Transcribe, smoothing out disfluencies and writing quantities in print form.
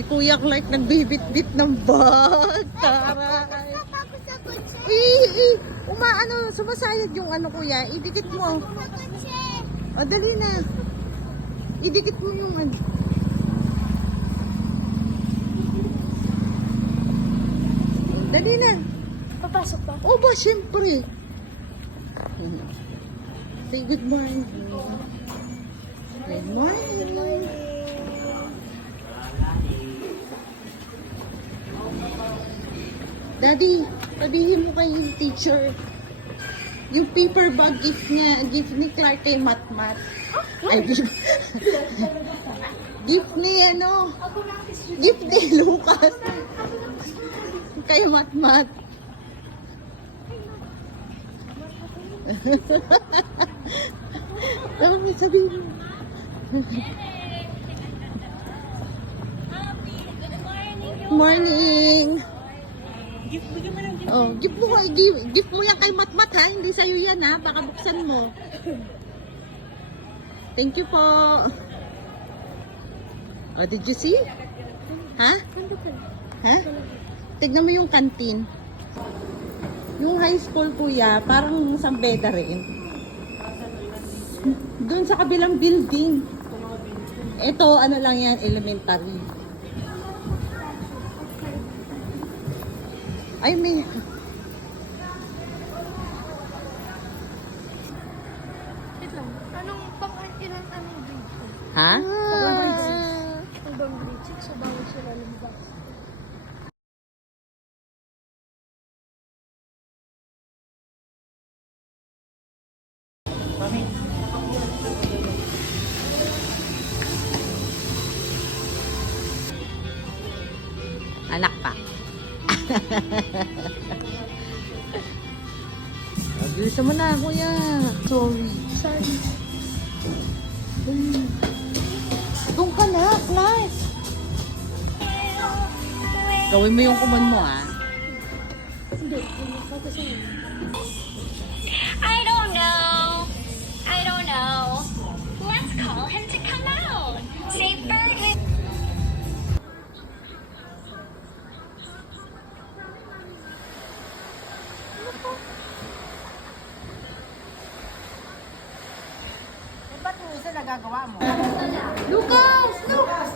Si Kuya Clark nagbibit-bit ng bag. Taray. Umaano, sumasayad yung ano kuya. Idikit mo. O, dali na. Idikit mo yung ano. Dali na. Papasok pa? O ba, syempre. Say good morning. Good morning. Daddy, sabihin mo kay teacher, yung paper bag gift ni Clark kay Matmat. Ay, gift ni ano, gift ni Lucas kay Matmat. Sabihin mo. Morning. Gift, bigyan mo ng gift. Oh, gift mo yan kay Matmat ha, hindi sa'yo yan ha, baka buksan mo. Thank you po. Oh, did you see? Ha? Ha? Tignan mo yung canteen. Yung high school kuya, parang San Beda rin. Doon sa kabilang building. Ito, ano lang yan, elementary. Ay, may... Wait lang. Anong pang-ilan anong grade ko? Ha? Hanggang grade 6, so bawal sila lumabas. Anak pa. Bilisan mo na, kuya. Sorry. Sorry. Doon ka na, Clark. Gawin mo yung kuman mo, ha? Hindi. I don't know. I don't know. Let's call him to come out. Say Bergman. Lucas! Lucas!